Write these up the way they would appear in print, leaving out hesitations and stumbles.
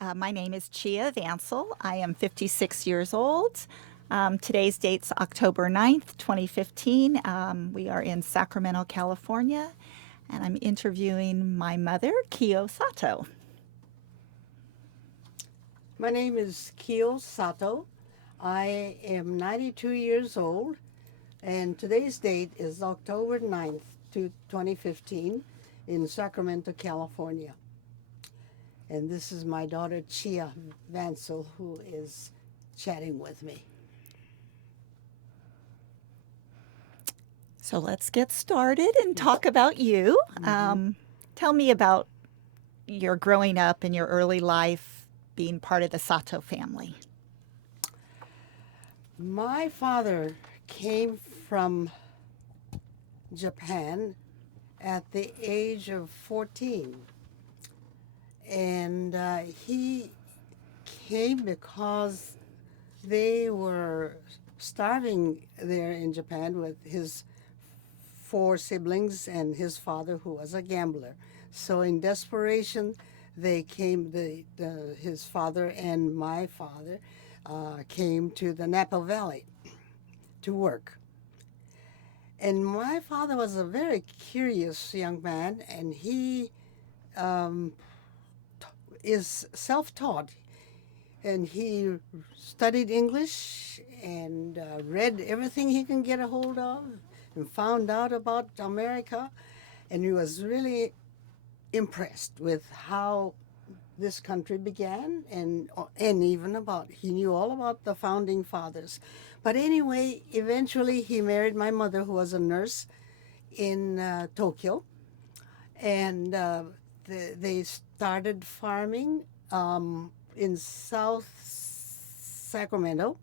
My name is Cia Vancil. I am 56 years old. Today's date's October 9th, 2015. We are in Sacramento, California, and I'm interviewing my mother, Kiyo Sato. My name is Kiyo Sato. I am 92 years old, and today's date is October 9th, 2015, in Sacramento, California. And this is my daughter, Cia Vancil, who is chatting with me. So let's get started and talk about you. Mm-hmm. Tell me about your growing up and your early life being part of the Sato family. My father came from Japan at the age of 14, and he came because they were starving there in Japan with his four siblings and his father, who was a gambler. So, in desperation, they came. His father and my father came to the Napa Valley to work. And my father was a very curious young man, and he um, is self-taught, and he studied English and read everything he can get a hold of and found out about America. And he was really impressed with how this country began, and even about, he knew all about the founding fathers. But anyway, eventually he married my mother, who was a nurse in Tokyo, and they started farming in South Sacramento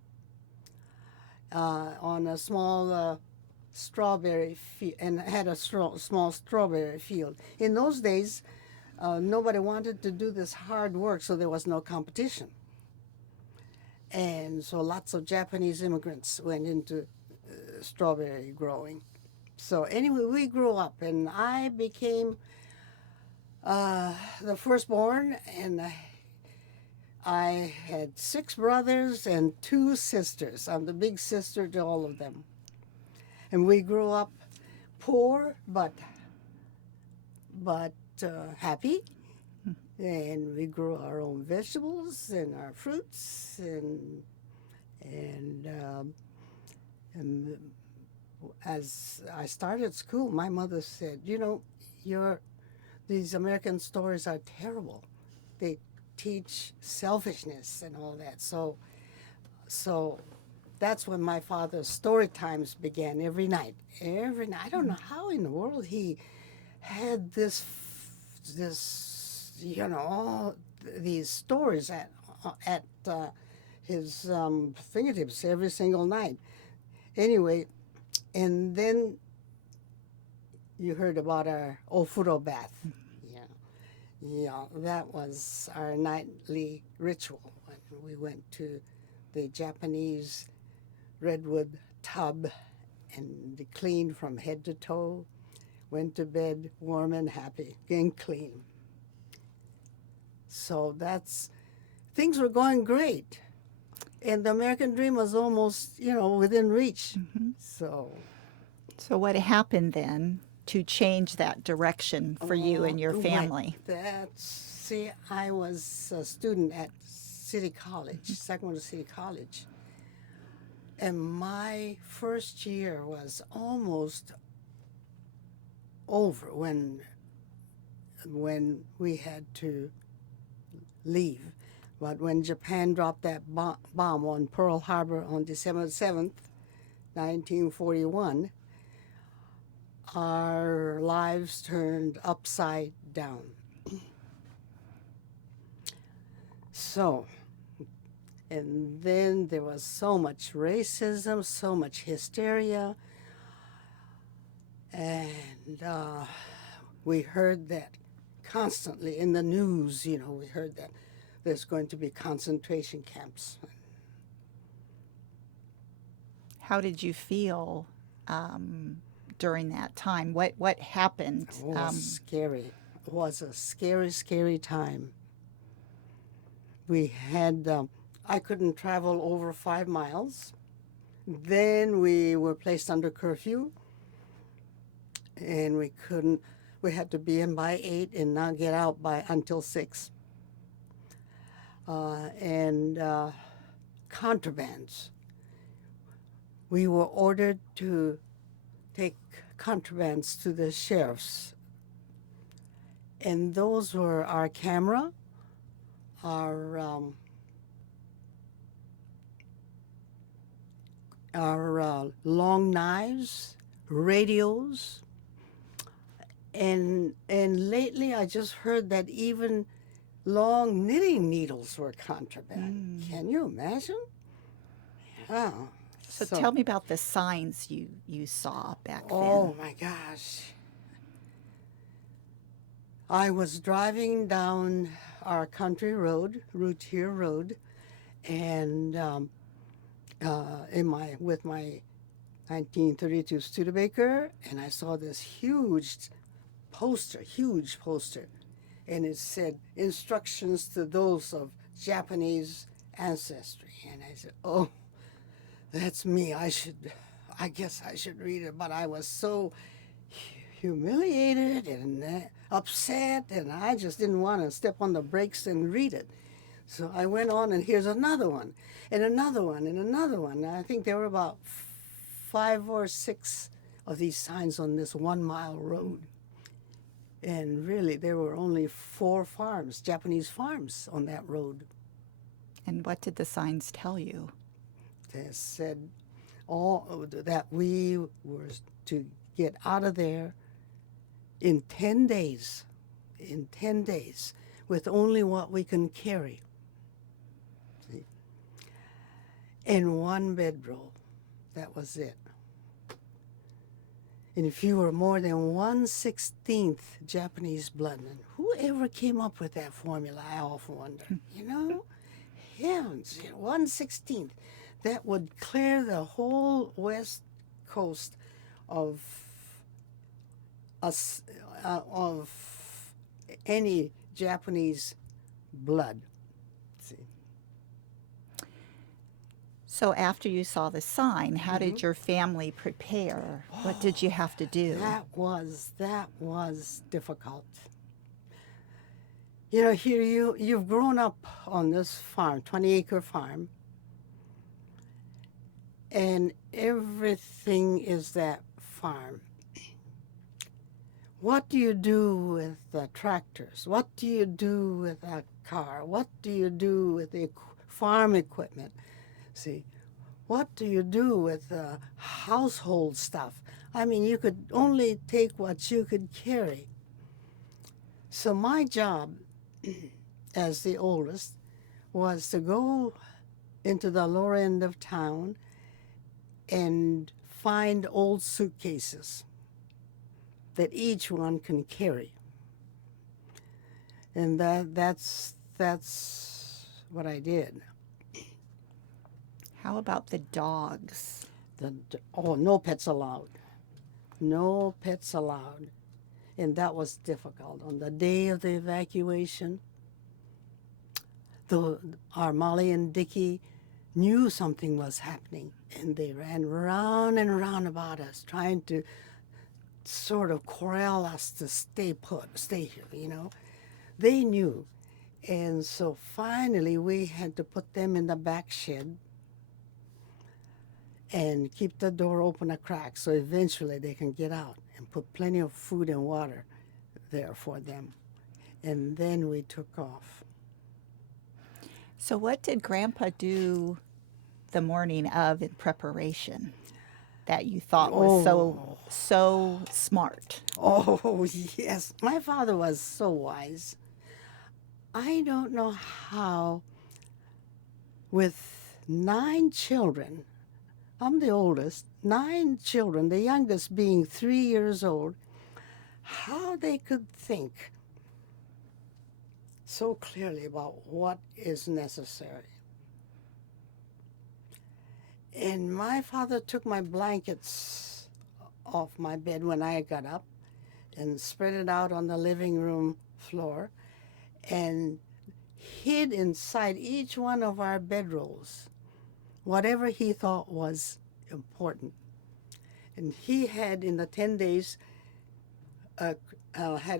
on a small strawberry field, and had a small strawberry field. In those days, nobody wanted to do this hard work, so there was no competition. And so lots of Japanese immigrants went into strawberry growing. So anyway, we grew up, and I became the firstborn, and I had six brothers and two sisters. I'm the big sister to all of them. And we grew up poor, but happy. And we grew our own vegetables and our fruits, and and as I started school, my mother said, "You know, your these American stories are terrible. They teach selfishness and all that." So that's when my father's story times began every night. Every night. I don't know how in the world he had this all these stories at his fingertips every single night. Anyway, and then you heard about our ofuro bath. Yeah, yeah, that was our nightly ritual when we went to the Japanese redwood tub and cleaned from head to toe. Went to bed warm and happy and clean. So that's things were going great, and the American dream was almost within reach. Mm-hmm. So So, what happened then to change that direction for you and your right, family? I was a student at City College, Sacramento City College, and my first year was almost over when we had to leave. But when Japan dropped that bomb on Pearl Harbor on December 7th, 1941, our lives turned upside down. So, and then there was so much racism, so much hysteria, and we heard that constantly in the news. We heard that there's going to be concentration camps. How did you feel during that time? What happened? It was scary. It was a scary, scary time. we had, I couldn't travel over 5 miles. Then we were placed under curfew, and we had to be in by 8 and not get out by until 6. And contrabands. We were ordered to take contrabands to the sheriff's. And those were our camera, our long knives, radios, and lately I just heard that even long knitting needles were contraband. Can you imagine? Yeah. So tell me about the signs you saw back then. Oh my gosh. I was driving down our country road, Routier Road, and with my 1932 Studebaker, and I saw this huge poster, and it said instructions to those of Japanese ancestry. And I said, oh, that's me. I guess I should read it. But I was so humiliated and upset, and I just didn't want to step on the brakes and read it. So I went on, and here's another one, and another one, and another one. I think there were about 5 or 6 of these signs on this 1-mile road. And really, there were only 4 farms, Japanese farms, on that road. And what did the signs tell you? They said that we were to get out of there in 10 days, with only what we can carry. See? And 1 bedroll, that was it. And if you were more than 1/16 Japanese blood, and whoever came up with that formula, I often wonder, you know? Heavens, 1/16. That would clear the whole west coast of any Japanese blood. See. So after you saw the sign, how did your family prepare? What did you have to do? That was difficult. You know, here you've grown up on this farm, 20-acre farm, and everything is that farm. What do you do with the tractors? What do you do with a car? What do you do with the farm equipment? See, what do you do with household stuff? I mean, you could only take what you could carry. So my job as the oldest was to go into the lower end of town and find old suitcases that each one can carry. And that's what I did. How about the dogs? No pets allowed. No pets allowed. And that was difficult. On the day of the evacuation, our Molly and Dickie knew something was happening, and they ran round and round about us, trying to sort of corral us to stay here, you know. They knew. And so finally we had to put them in the back shed and keep the door open a crack so eventually they can get out, and put plenty of food and water there for them. And then we took off. So what did Grandpa do the morning of in preparation that you thought was so smart? Oh, yes. My father was so wise. I don't know how, with 9 children, I'm the oldest, 9 children, the youngest being 3 years old, how they could think so clearly about what is necessary. And my father took my blankets off my bed when I got up and spread it out on the living room floor. And hid inside each one of our bedrolls whatever he thought was important. And he had, in the 10 days, had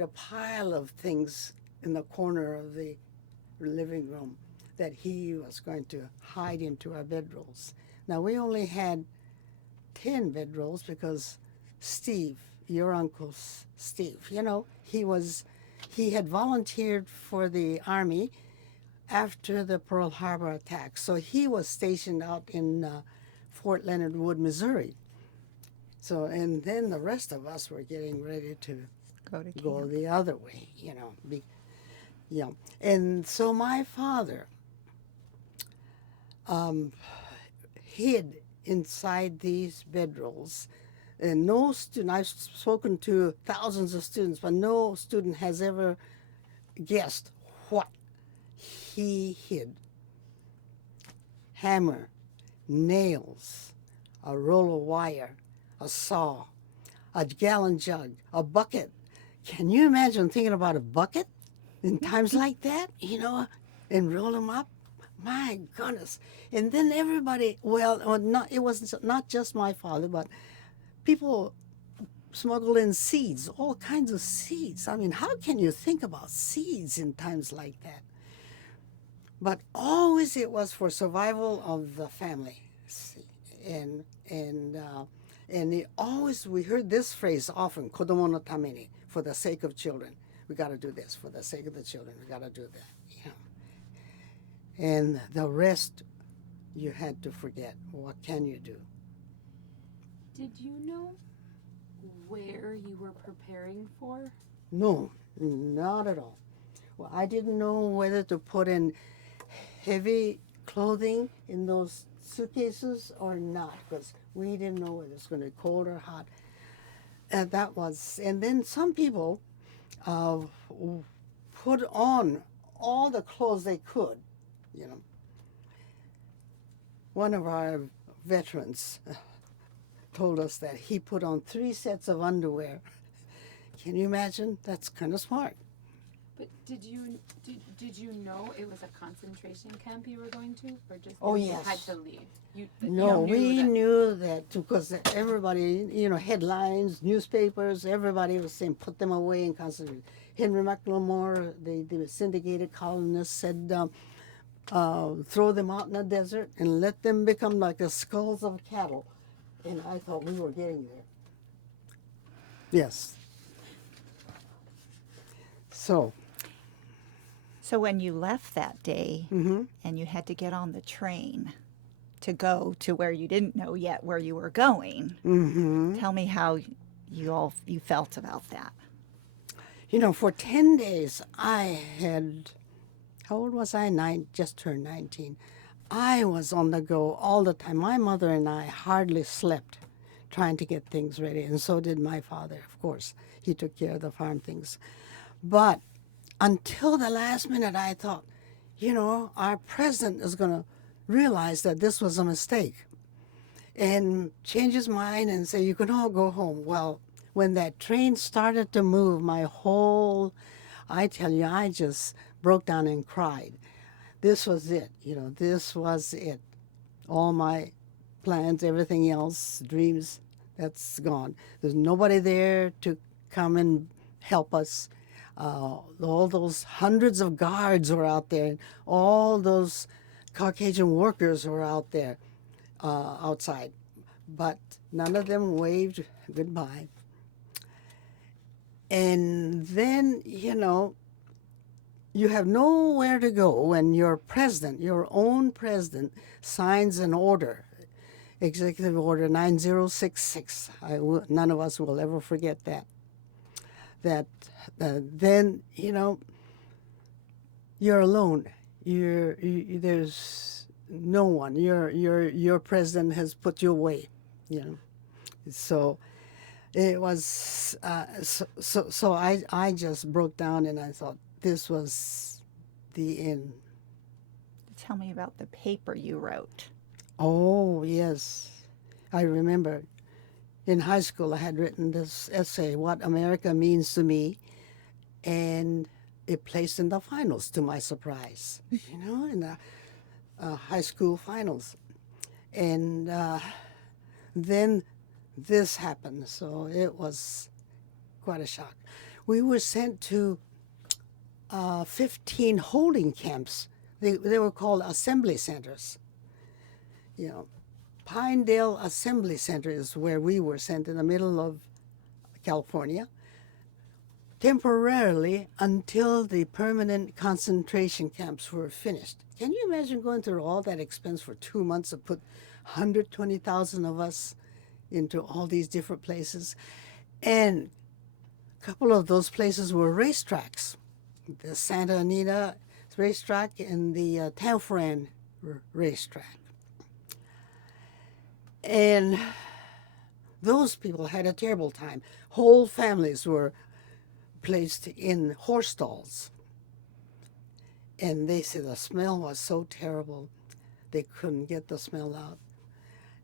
a pile of things in the corner of the living room that he was going to hide into our bedrolls. Now, we only had 10 bedrolls because Steve, your uncle Steve, he had volunteered for the Army after the Pearl Harbor attack. So he was stationed out in Fort Leonard Wood, Missouri. So, and then the rest of us were getting ready to go the other way, And so my father hid inside these bedrolls. And no student, I've spoken to thousands of students, but no student has ever guessed what he hid. Hammer, nails, a roll of wire, a saw, a gallon jug, a bucket. Can you imagine thinking about a bucket in times like that, and roll them up? My goodness. And then everybody, it was not just my father, but people smuggled in seeds, all kinds of seeds. I mean, how can you think about seeds in times like that? But always it was for survival of the family. And we heard this phrase often, kodomo no tameni, for the sake of children. We got to do this for the sake of the children. We got to do that. And the rest you had to forget. What can you do? Did you know where you were preparing for? No, not at all. Well, I didn't know whether to put in heavy clothing in those suitcases or not, because we didn't know whether it's going to be cold or hot. And then some people put on all the clothes they could, One of our veterans told us that he put on 3 sets of underwear. Can you imagine? That's kind of smart. But did you know it was a concentration camp you were going to, or just yes. you had to leave? We knew that because everybody, headlines, newspapers, everybody was saying put them away in concentration. Henry McLemore, the syndicated columnist, said throw them out in the desert and let them become like the skulls of cattle. And I thought we were getting there. Yes. So when you left that day and you had to get on the train to go to where you didn't know yet where you were going, tell me how you felt about that. For 10 days I had, how old was I? Just turned 19. I was on the go all the time. My mother and I hardly slept trying to get things ready, and so did my father, of course. He took care of the farm things. But until the last minute, I thought, our president is going to realize that this was a mistake and change his mind and say, you can all go home. Well, when that train started to move, I tell you, I just broke down and cried. This was it, this was it. All my plans, everything else, dreams, that's gone. There's nobody there to come and help us. All those hundreds of guards were out there. All those Caucasian workers were out there, outside. But none of them waved goodbye. And then, you have nowhere to go when your president, your own president, signs an order, Executive Order 9066. None of us will ever forget that. Then, you're alone. There's no one. Your president has put you away, So it was, so I just broke down and I thought, this was the end. Tell me about the paper you wrote. Oh, yes. I remember in high school I had written this essay, What America Means to Me. And it placed in the finals, to my surprise, in the high school finals. And then this happened, so it was quite a shock. We were sent to 15 holding camps. They were called assembly centers. Pinedale Assembly Center is where we were sent, in the middle of California, temporarily until the permanent concentration camps were finished. Can you imagine going through all that expense for 2 months to put 120,000 of us into all these different places? And a couple of those places were racetracks, the Santa Anita racetrack and the Tanforan racetrack. And those people had a terrible time. Whole families were placed in horse stalls. And they said the smell was so terrible, they couldn't get the smell out.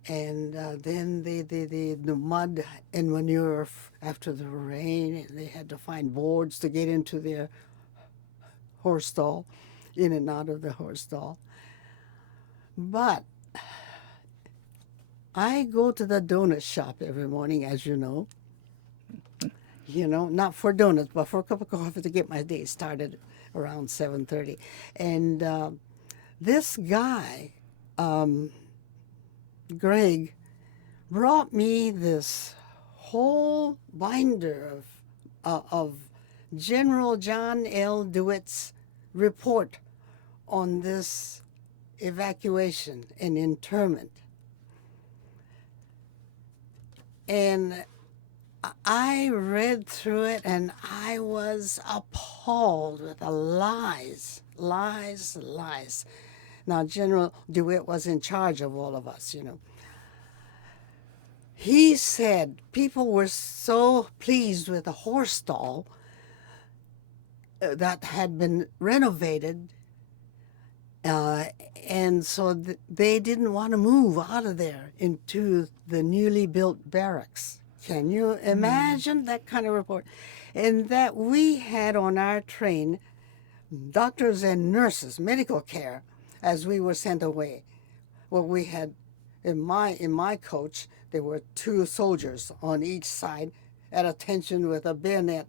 And then the mud and manure after the rain, and they had to find boards to get into their horse stall, in and out of the horse stall. But I go to the donut shop every morning, as you know. Not for donuts, but for a cup of coffee to get my day started around 7:30. And this guy, Greg, brought me this whole binder of General John L. DeWitt's report on this evacuation and internment. And I read through it, and I was appalled with the lies. Now, General DeWitt was in charge of all of us, He said people were so pleased with the horse stall that had been renovated, and so they didn't want to move out of there into the newly built barracks. Can you imagine that kind of report? And that we had on our train doctors and nurses, medical care, as we were sent away. Well, we had, in my coach, there were 2 soldiers on each side at attention with a bayonet,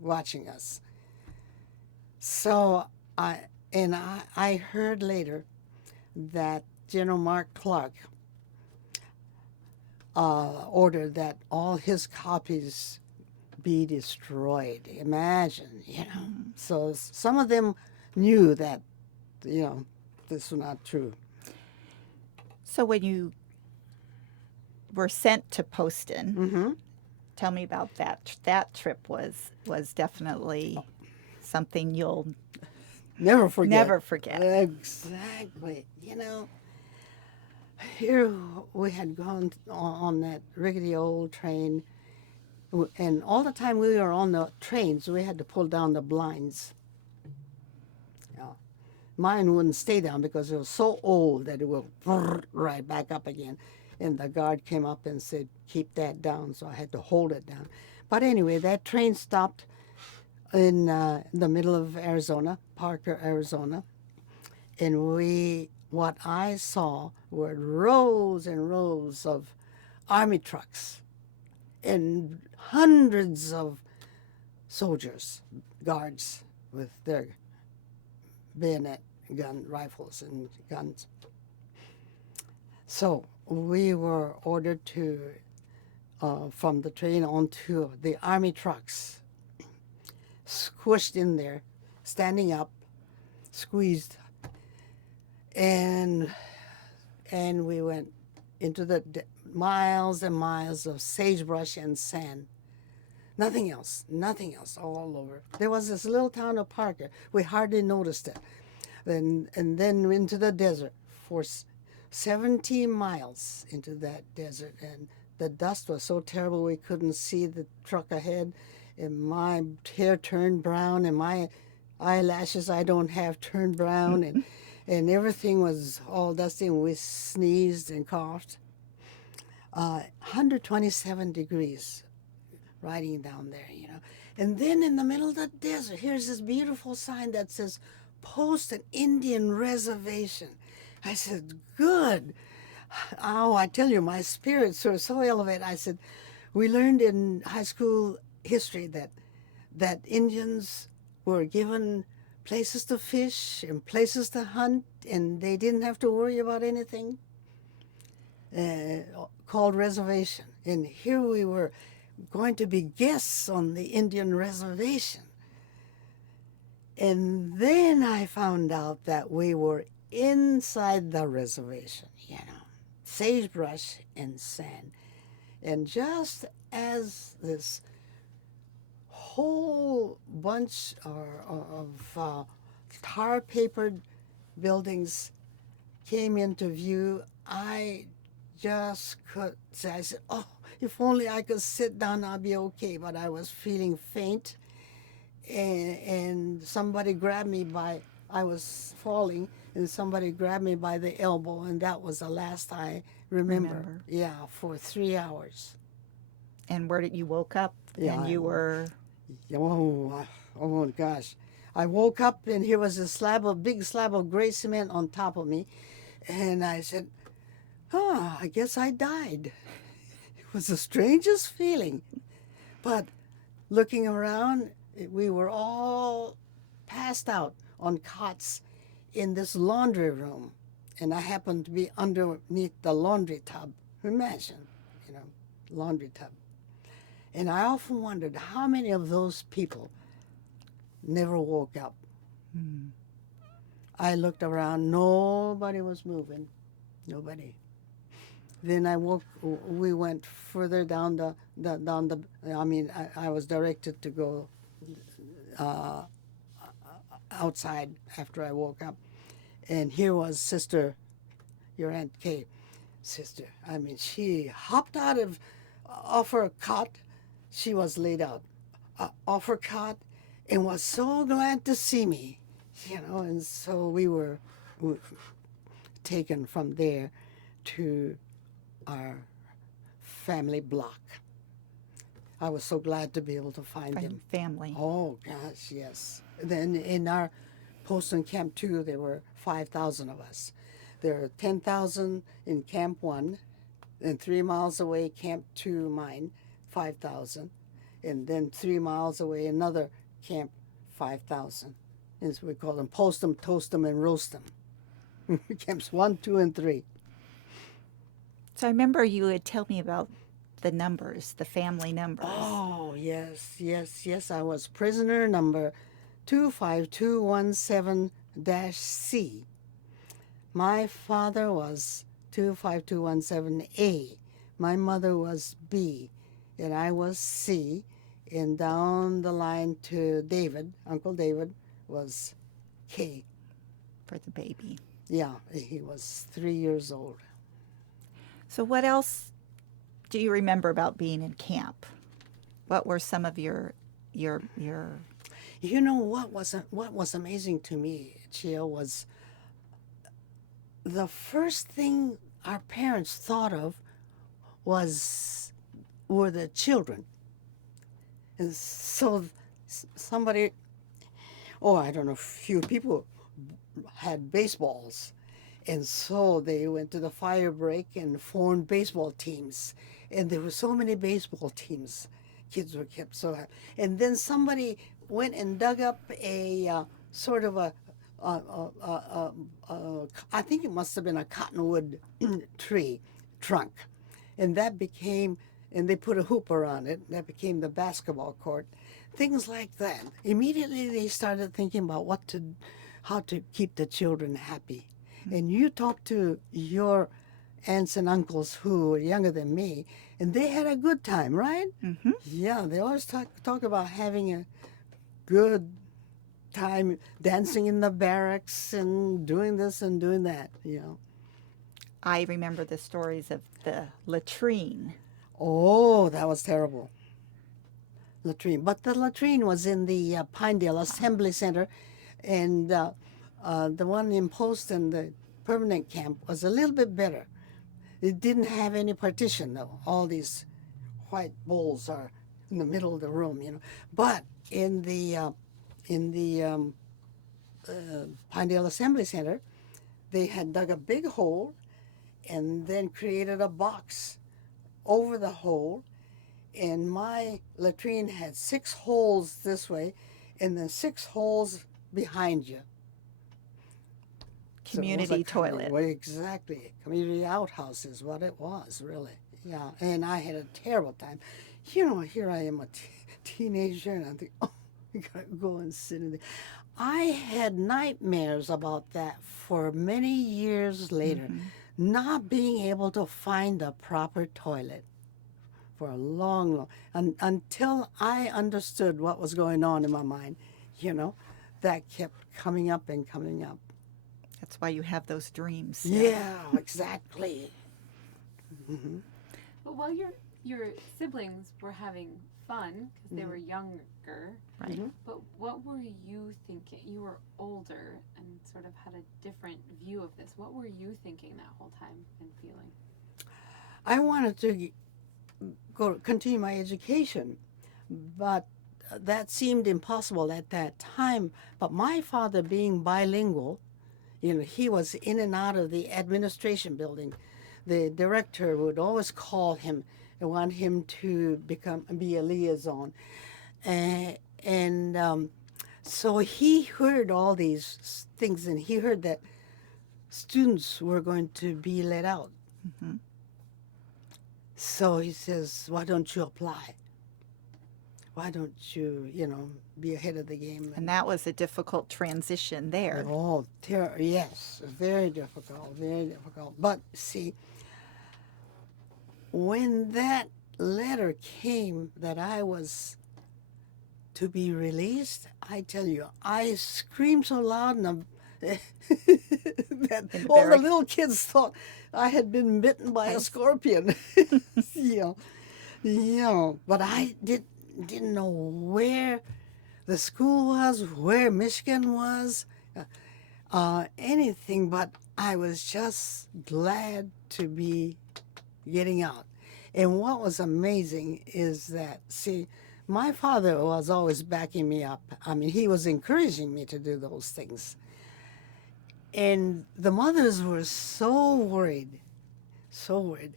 watching us. So I heard later that General Mark Clark ordered that all his copies be destroyed. Imagine, So some of them knew that, this was not true. So when you were sent to Poston, tell me about that. That trip was definitely something you'll never forget. Exactly. Here we had gone on that rickety old train, and all the time we were on the trains, we had to pull down the blinds. Mine wouldn't stay down because it was so old that it would right back up again. And the guard came up and said, keep that down, so I had to hold it down. But anyway, that train stopped in the middle of Arizona, Parker, Arizona, and what I saw were rows and rows of Army trucks and hundreds of soldiers, guards with their bayonet gun, rifles and guns. So we were ordered to, from the train onto the Army trucks, squished in there, standing up, squeezed, and we went into the miles and miles of sagebrush and sand. Nothing else, all over. There was this little town of Parker. We hardly noticed it. And then into the desert for 17 miles into that desert. And the dust was so terrible we couldn't see the truck ahead. And my hair turned brown, and my eyelashes I don't have turned brown. And everything was all dusty, and we sneezed and coughed. 127 degrees riding down there, you know. And then in the middle of the desert, here's this beautiful sign that says Poston Indian Reservation. I said, good. Oh, I tell you, my spirits were so elevated. I said, we learned in high school history that Indians were given places to fish and places to hunt, and they didn't have to worry about anything called reservation. And here we were going to be guests on the Indian reservation. And then I found out that we were inside the reservation, you know, sagebrush and sand. And just as this whole bunch of tar-papered buildings came into view, I just could say, I said, oh, if only I could sit down, I'll be okay. But I was feeling faint, and somebody grabbed me I was falling, and somebody grabbed me by the elbow, and that was the last I remember. Yeah, for 3 hours. And where did you woke up? Yeah, And you were... Oh my gosh. I woke up, and here was a big slab of gray cement on top of me, and I said, oh, I guess I died. It was the strangest feeling. But looking around, we were all passed out on cots in this laundry room. And I happened to be underneath the laundry tub. Imagine, you know, laundry tub. And I often wondered how many of those people never woke up. I looked around, nobody was moving. Nobody. Then we went further down I was directed to go outside after I woke up. And here was Sister, your Aunt Kay, sister. I mean, she hopped out off her cot. She was laid out off her cot and was so glad to see me, you know. And so we were taken from there to our family block. I was so glad to be able to find them. Family. Oh, gosh, yes. Then in our Poston Camp 2, there were 5,000 of us. There are 10,000 in Camp 1, and 3 miles away, Camp 2, mine, 5,000. And then 3 miles away, another camp, 5,000. And so we call them post them, toast them, and roast them. Camps 1, 2, and 3. So I remember you had told me about the numbers, the family numbers. Oh, yes, yes, yes. I was prisoner number 25217-C. My father was 25217A. My mother was B, and I was C. And down the line to David, Uncle David, was K. For the baby. Yeah, he was 3 years old. So what else do you remember about being in camp? What were some of your You know what was amazing to me, Cia, was the first thing our parents thought of were the children. And so somebody, I don't know, a few people had baseballs. And so they went to the fire break and formed baseball teams. And there were so many baseball teams. Kids were kept so happy. And then somebody went and dug up a sort of I think it must have been a cottonwood tree trunk. And that became, and they put a hoop around it. That became the basketball court. Things like that. Immediately they started thinking about how to keep the children happy. And you talk to your aunts and uncles who were younger than me, and they had a good time, right? Mm-hmm. Yeah, they always talk about having a good time dancing in the barracks and doing this and doing that, you know. I remember the stories of the latrine. Oh, that was terrible. Latrine. But the latrine was in the Pinedale Assembly Center, and the one in Poston, the permanent camp, was a little bit better. It didn't have any partition, though. All these white bowls are in the middle of the room, you know. But in the Pinedale Assembly Center, they had dug a big hole and then created a box over the hole. And my latrine had 6 holes this way and then 6 holes behind you. So it was Community a toilet. Well, exactly. Community outhouse is what it was, really. Yeah, and I had a terrible time. You know, here I am, a teenager, and I think, oh, I gotta go and sit in there. I had nightmares about that for many years later, not being able to find a proper toilet for a long, until I understood what was going on in my mind. You know, that kept coming up and coming up. That's why you have those dreams. Yeah, exactly. But while your siblings were having fun because they were younger, Right. but what were you thinking? You were older and sort of had a different view of this. What were you thinking that whole time and feeling? I wanted to continue my education, but that seemed impossible at that time. But my father, being bilingual, you know, he was in and out of the administration building. The director would always call him and want him to be a liaison, and so he heard all these things, and he heard that students were going to be let out. So he says, "Why don't you apply? Why don't you, you know, be ahead of the game?" And that was a difficult transition there. Oh, yes, very difficult, very difficult. But see, when that letter came that I was to be released, I tell you, I screamed so loud and that all the little kids thought I had been bitten by a scorpion. you know, but I didn't know where the school was, where Michigan was, anything, but I was just glad to be getting out. And what was amazing is that, see, my father was always backing me up. I mean, he was encouraging me to do those things. And the mothers were so worried, so worried.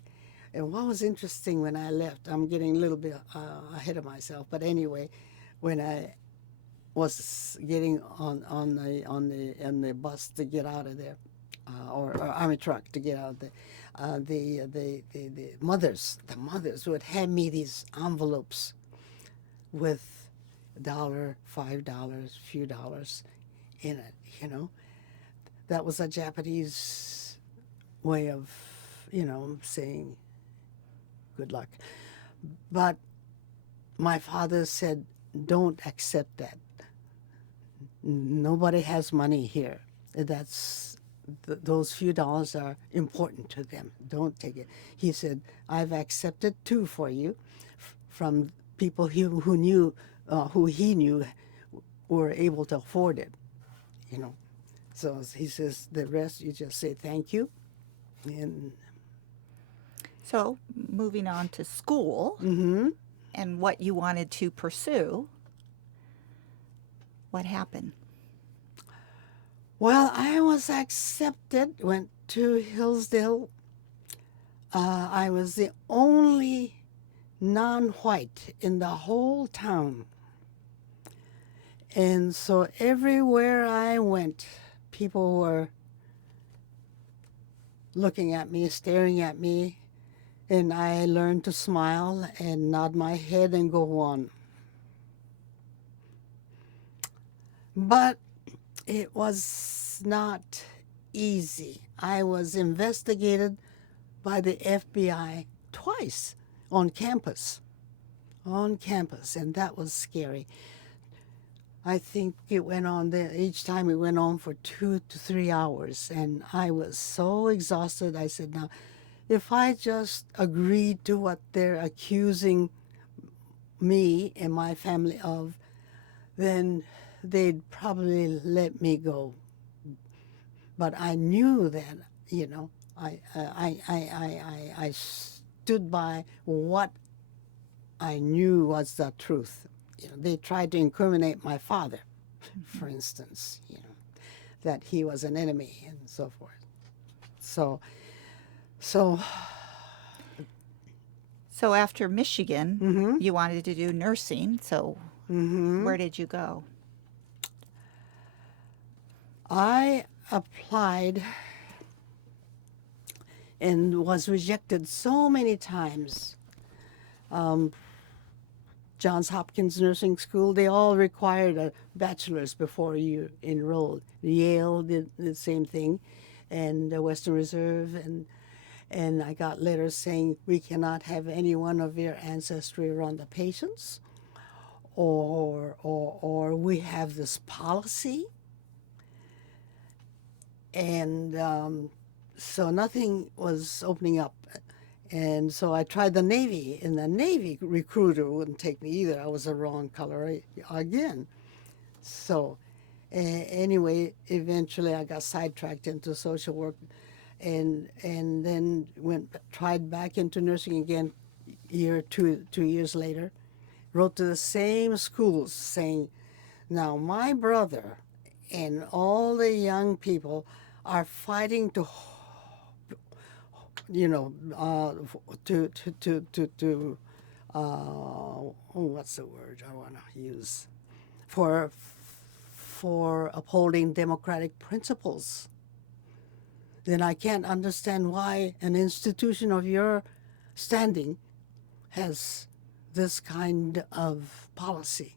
And what was interesting when I left, I'm getting a little bit ahead of myself, but anyway, when I was getting on the bus to get out of there, or army truck to get out of there, the mothers would hand me these envelopes with $1, $5, few dollars in it. You know, that was a Japanese way of, you know, saying good luck. But my father said, "Don't accept that. Nobody has money here. Those few dollars are important to them. Don't take it." He said, "I've accepted 2 for you from people who he knew were able to afford it, you know." So he says, "The rest you just say thank you." And So, moving on to school and what you wanted to pursue, what happened? well, I was accepted, went to Hillsdale. I was the only non-white in the whole town. And so everywhere I went, people were looking at me, staring at me, and I learned to smile and nod my head and go on. But it was not easy. I was investigated by the FBI twice on campus, and that was scary. I think it went on there, each time it went on for 2 to 3 hours, and I was so exhausted. I said, now, if I just agreed to what they're accusing me and my family of, then they'd probably let me go. But I knew that, you know, I stood by what I knew was the truth. You know, they tried to incriminate my father, for instance, you know, that he was an enemy and so forth. So, So after Michigan, mm-hmm, you wanted to do nursing. So mm-hmm. where did you go? I applied and was rejected so many times. Johns Hopkins Nursing School, they all required a bachelor's before you enrolled. Yale did the same thing, and Western Reserve, and I got letters saying we cannot have anyone of your ancestry around the patients, or we have this policy, and so nothing was opening up. And so I tried the Navy, and the Navy recruiter wouldn't take me either. I was the wrong color again. So anyway, eventually I got sidetracked into social work, and then tried back into nursing again. Two years later, wrote to the same schools saying, now my brother and all the young people are fighting to, you know, what's the word I want to use, for upholding democratic principles. Then I can't understand why an institution of your standing has this kind of policy.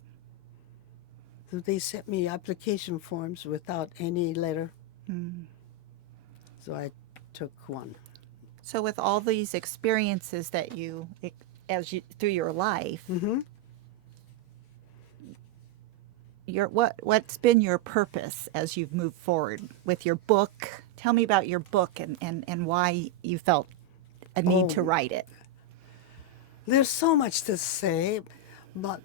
So they sent me application forms without any letter. So I took one. So with all these experiences that you, through your life, Mm-hmm. what's been your purpose as you've moved forward with your book? Tell me about your book and why you felt a need to Oh, write it. there's so much to say, but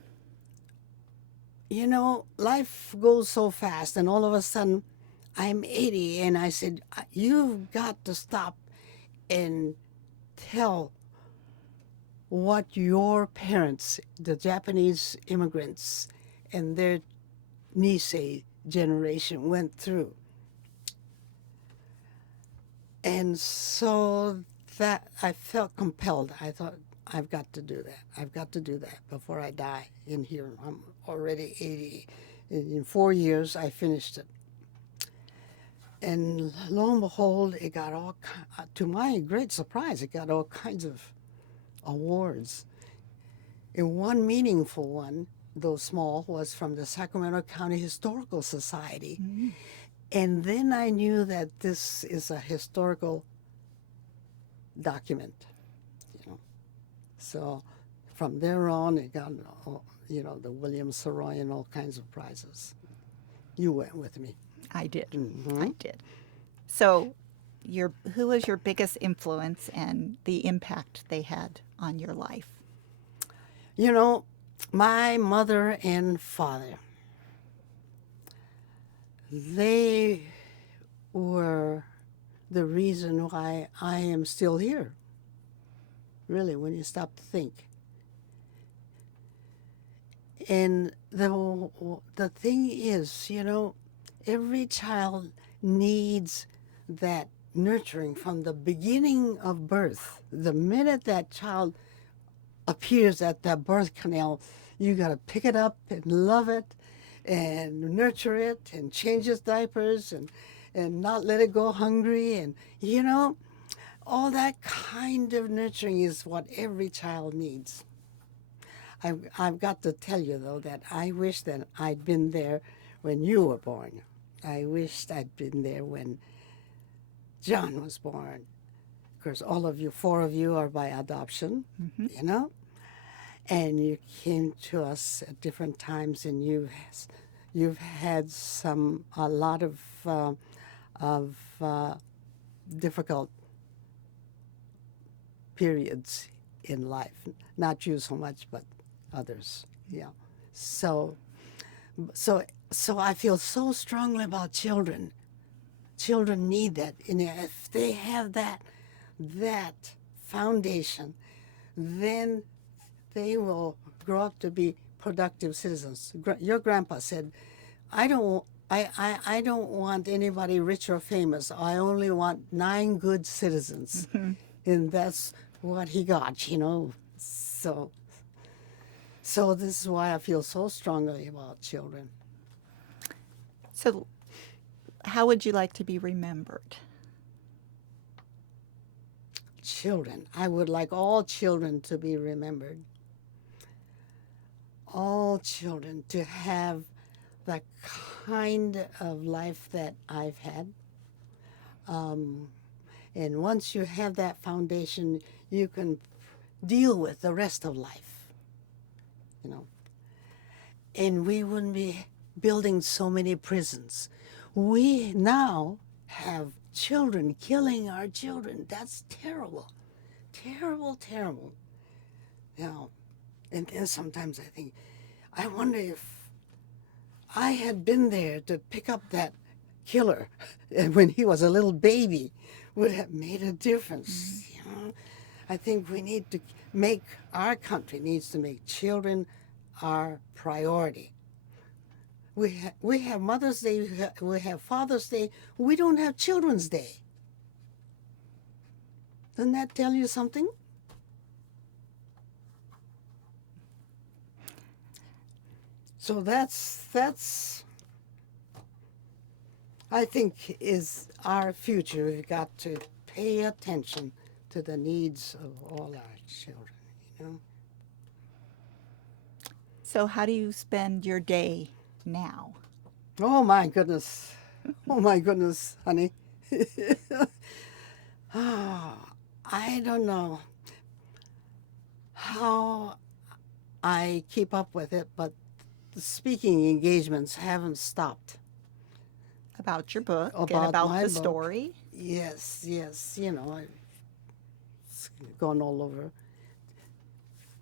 you know, life goes so fast, and all of a sudden, I'm 80, and I said, you've got to stop and tell what your parents, the Japanese immigrants, and their Nisei generation went through. And so that I felt compelled. I thought, I've got to do that. I've got to do that before I die in here. I'm already 80. In 4 years, I finished it. And lo and behold, it got to my great surprise, it got all kinds of awards. And one meaningful one, though small, was from the Sacramento County Historical Society. Mm-hmm. And then I knew that this is a historical document, you know. So from there on, it got, you know, the William Saroy and all kinds of prizes. You went with me. I did. Mm-hmm. I did. So who was your biggest influence and the impact they had on your life? You know, my mother and father, they were the reason why I am still here. Really, when you stop to think. And the thing is, you know, every child needs that nurturing from the beginning of birth. The minute that child appears at that birth canal, you got to pick it up and love it and nurture it and change its diapers and not let it go hungry. And, you know, all that kind of nurturing is what every child needs. I've got to tell you, though, that I wish that I'd been there when you were born. I wished I'd been there when John was born. Of course, all of you, 4 of you, are by adoption, you know? And you came to us at different times, and you've had a lot of difficult periods in life. Not you so much, but others. Yeah. So I feel so strongly about children. Children need that, and if they have that foundation, then they will grow up to be productive citizens. Your grandpa said, I don't want anybody rich or famous. I only want 9 good citizens. And that's what he got, you know. So this is why I feel so strongly about children. So, how would you like to be remembered? Children. I would like all children to be remembered. All children to have the kind of life that I've had. And once you have that foundation, you can deal with the rest of life, you know. And we wouldn't be building so many prisons. We now have children killing our children. That's terrible. Terrible, terrible. You know, and then sometimes I think, I wonder if I had been there to pick up that killer when he was a little baby, would have made a difference. You know, I think we need to our country needs to make children our priority. We have Mother's Day, we have Father's Day, we don't have Children's Day. Doesn't that tell you something? So that's I think is our future. We've got to pay attention to the needs of all our children, you know. So, how do you spend your day now? Oh my goodness. Oh my goodness, honey. I don't know how I keep up with it, but the speaking engagements haven't stopped. About your book and About about my the book. story? Yes, you know, it's gone all over.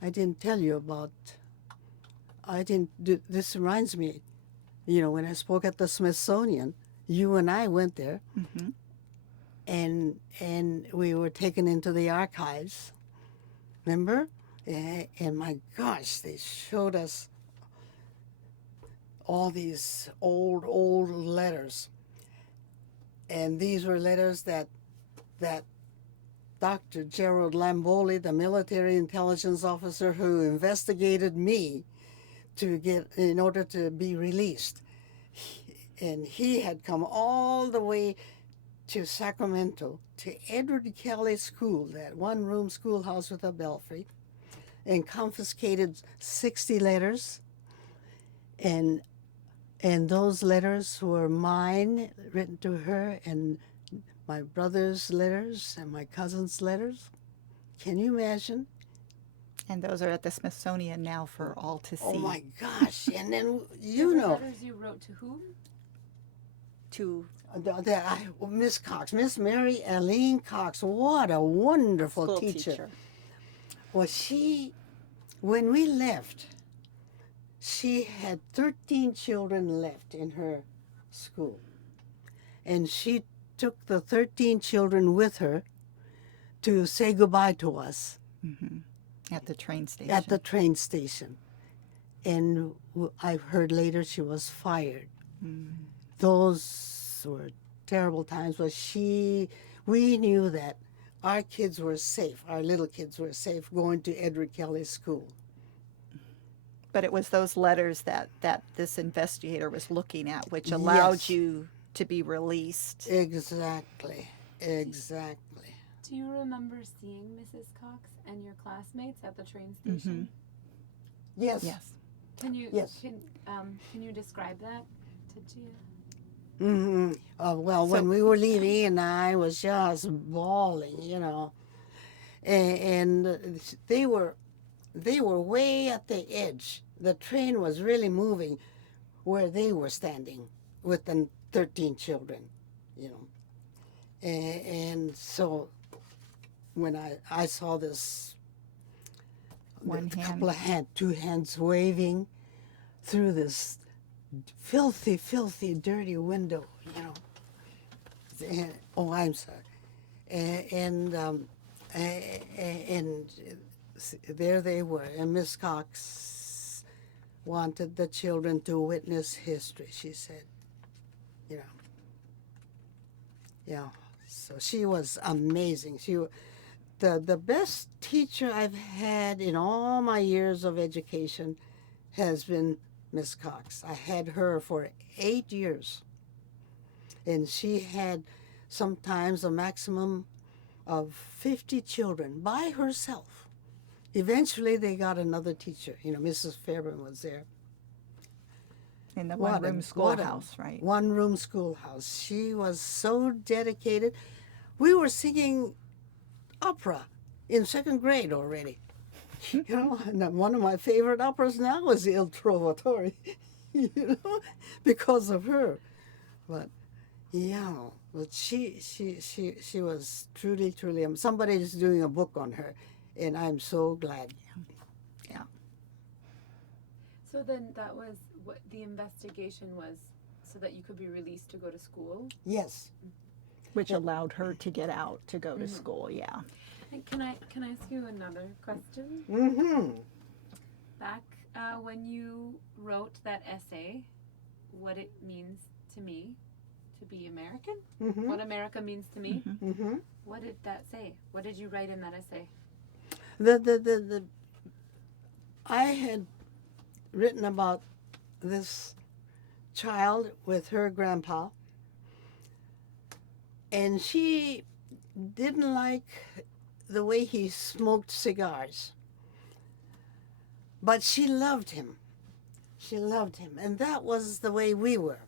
I didn't tell you about, this reminds me, you know, when I spoke at the Smithsonian, you and I went there, Mm-hmm. and we were taken into the archives, remember? And my gosh, they showed us all these old letters. And these were letters that Dr. Gerald Lamboli, the military intelligence officer who investigated me in order to be released. And he had come all the way to Sacramento, to Edward Kelly School, that one-room schoolhouse with a belfry, and confiscated 60 letters. And those letters were mine, written to her, and my brother's letters and my cousin's letters. Can you imagine? And those are at the Smithsonian now for all to see. Oh my gosh! And then These are letters you wrote to whom? To Miss Cox, Miss Mary Aline Cox. What a wonderful school teacher. Well, when we left, she had 13 children left in her school. And she took the 13 children with her to say goodbye to us. Mm-hmm. At the train station. At the train station. And I heard later she was fired. Mm-hmm. Those were terrible times, but we knew that our kids were safe, our little kids were safe going to Edward Kelly School. But it was those letters that this investigator was looking at, which allowed Yes. you to be released. Exactly. Do you remember seeing Mrs. Cox and your classmates at the train station? Yes. Yes. Can you Yes. can you describe that to Cia? Mm-hmm. Well, when we were leaving, and I was just bawling, you know, and they were way at the edge. The train was really moving where they were standing with the 13 children, you know, and so when I saw this, two hands waving through this filthy, dirty window, you know. I'm sorry. And there they were, and Miss Cox wanted the children to witness history, she said. You know. Yeah. So she was amazing. The best teacher I've had in all my years of education has been Miss Cox. I had her for 8 years. And she had sometimes a maximum of 50 children by herself. Eventually they got another teacher. You know, Mrs. Fairburn was there. In the What a- one-room what a schoolhouse, right? One-room schoolhouse. She was so dedicated. We were singing opera in second grade already. You know, and one of my favorite operas now is Il Trovatore, you know, because of her. But yeah, but she was truly, truly. Somebody is doing a book on her, and I'm so glad. Yeah. So then that was what the investigation was, so that you could be released to go to school. Yes. Which allowed her to get out to go to school, yeah. And can I ask you another question? Mm-hmm. Back when you wrote that essay, what it means to me to be American, Mm-hmm. what America means to me, Mm-hmm. what did that say? What did you write in that essay? I had written about this child with her grandpa, and she didn't like the way he smoked cigars. But she loved him. She loved him. And that was the way we were,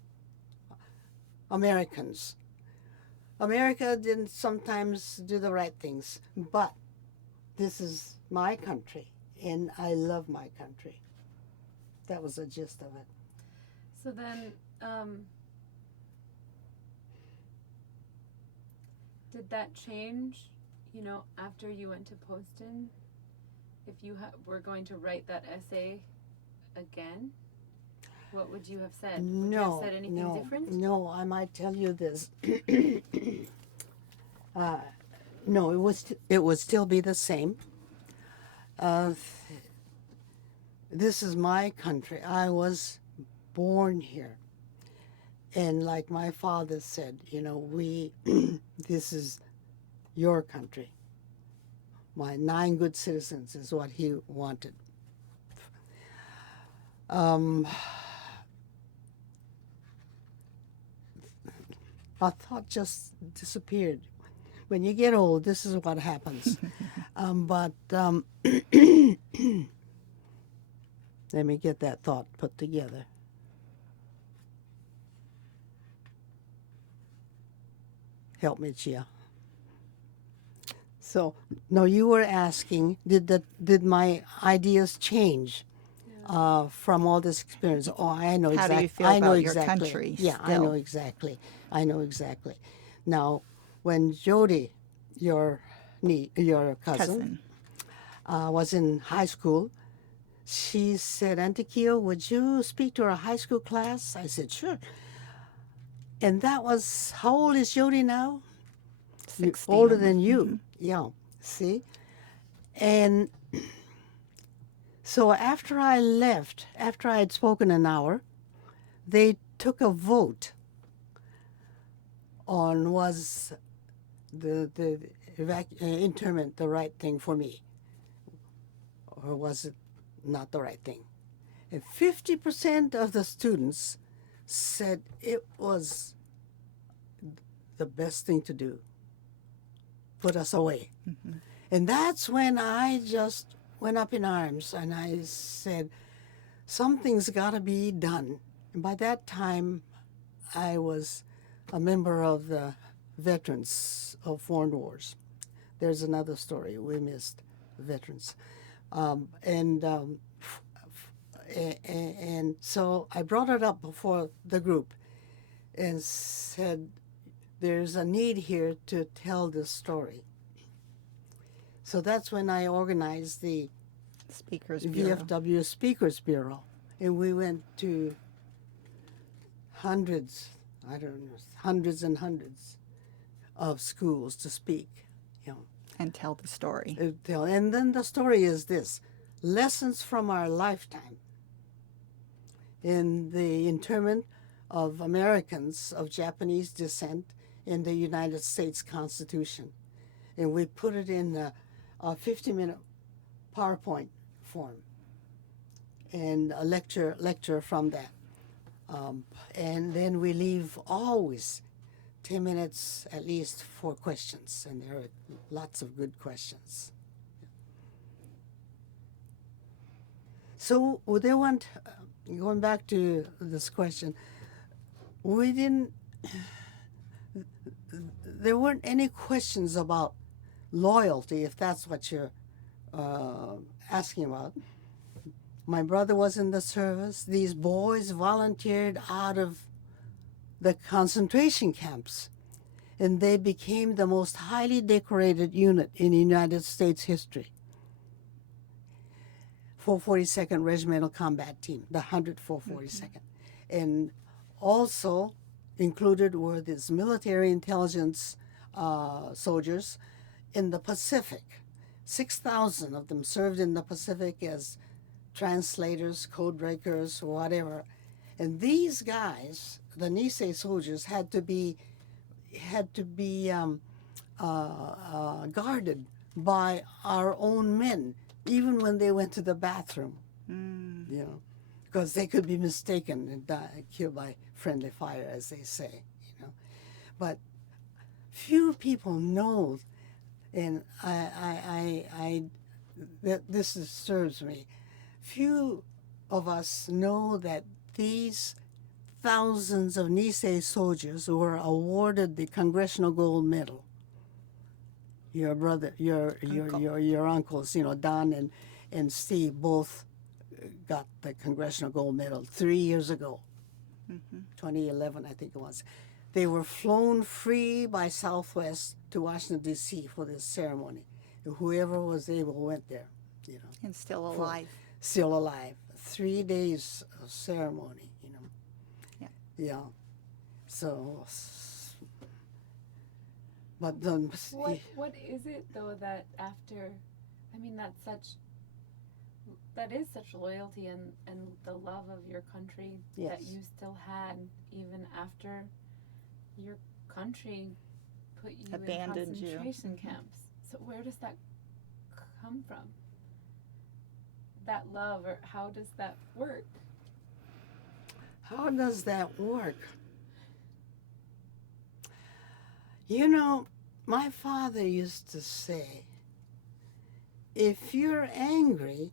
Americans. America didn't sometimes do the right things, but this is my country, and I love my country. That was the gist of it. So then, did that change, after you went to Poston? If you were going to write that essay again, what would you have said? Would you have said anything different? No, I might tell you this. No, it would still be the same. This is my country. I was born here. And like my father said, this is your country. My 9 good citizens is what he wanted. Our thought just disappeared. When you get old, this is what happens. Let me get that thought put together. Help me, Cia. So, no, you were asking, did my ideas change from all this experience? Oh, I know How exactly. do you feel about your country Yeah, I still? know exactly. I know exactly. Now, when Jody, your cousin. Was in high school, she said, Auntie Kiyo, would you speak to our high school class? I said, sure. And that was, how old is Jody now? 16. Older than you. Yeah, see? And so after I left, after I had spoken an hour, they took a vote on was the internment the right thing for me, or was it not the right thing? And 50% of the students said it was the best thing to do. Put us away. Mm-hmm. And that's when I just went up in arms and I said, something's got to be done. And by that time, I was a member of the Veterans of Foreign Wars. There's another story. We missed veterans. And so I brought it up before the group and said, there's a need here to tell this story. So that's when I organized the Speakers Bureau. VFW Speakers Bureau. And we went to hundreds and hundreds of schools to speak. And tell the story. And then the story is this: lessons from our lifetime in the internment of Americans of Japanese descent in the United States Constitution. And we put it in a 50-minute PowerPoint form and a lecture from that. And then we leave always 10 minutes at least for questions, and there are lots of good questions. So they want, going back to this question, there weren't any questions about loyalty, if that's what you're asking about. My brother was in the service. These boys volunteered out of the concentration camps, and they became the most highly decorated unit in United States history. 442nd Regimental Combat Team, the 100 442nd. And also included were these military intelligence soldiers in the Pacific. 6,000 of them served in the Pacific as translators, code breakers, whatever. And these guys, the Nisei soldiers, had to be guarded by our own men, even when they went to the bathroom, you know, because they could be mistaken and killed by friendly fire, as they say, you know. But few people know, and that this disturbs me. Few of us know that these thousands of Nisei soldiers were awarded the Congressional Gold Medal. Your brother, your uncles, you know, Don and Steve both got the Congressional Gold Medal 3 years ago, 2011, I think it was. They were flown free by Southwest to Washington, D.C. for this ceremony. Whoever was able went there, you know. And still alive. Still alive. 3 days of ceremony, you know. Yeah. Yeah. So, but then... What is it, though, that after, I mean, that is such loyalty and the love of your country that you still had even after your country put you Abandoned in you. concentration camps. So where does that come from? That love, or how does that work? How does that work? You know, my father used to say, if you're angry,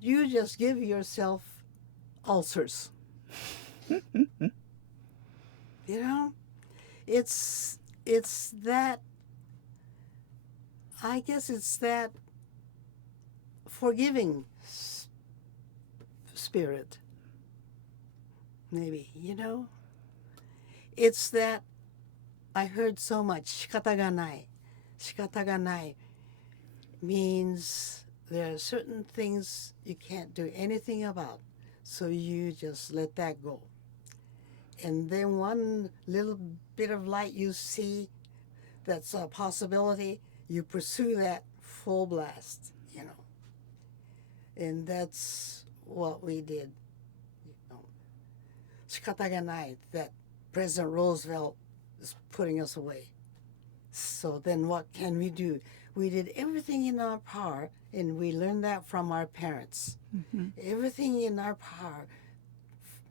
you just give yourself ulcers. You know, it's that, I guess it's that forgiving spirit, maybe, you know. It's that, I heard so much, shikata ga nai. Shikata ga nai means there are certain things you can't do anything about, so you just let that go. And then one little bit of light you see that's a possibility, you pursue that full blast, you know. And that's what we did, you know. Shikata ga nai, that President Roosevelt is putting us away. So then what can we do? We did everything in our power, and we learned that from our parents. Everything in our power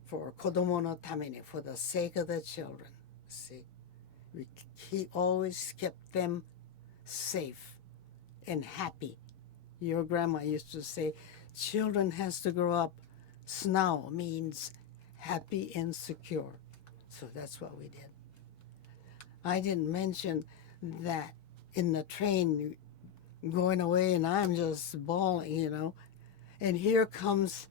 for kodomo no tamene, for the sake of the children. See, we always kept them safe and happy. Your grandma used to say, children has to grow up. Snow means happy and secure. So that's what we did. I didn't mention that in the train going away, and I'm just bawling, you know. And here comes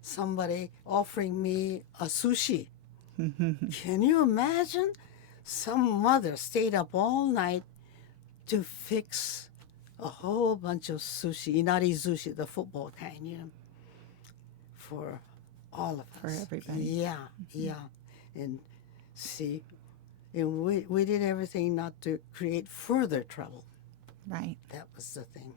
somebody offering me a sushi. Can you imagine? Some mother stayed up all night to fix a whole bunch of sushi, inari sushi, the football kind, you know, for all of us. For everybody. Yeah, yeah. And see, and we did everything not to create further trouble. Right. That was the thing.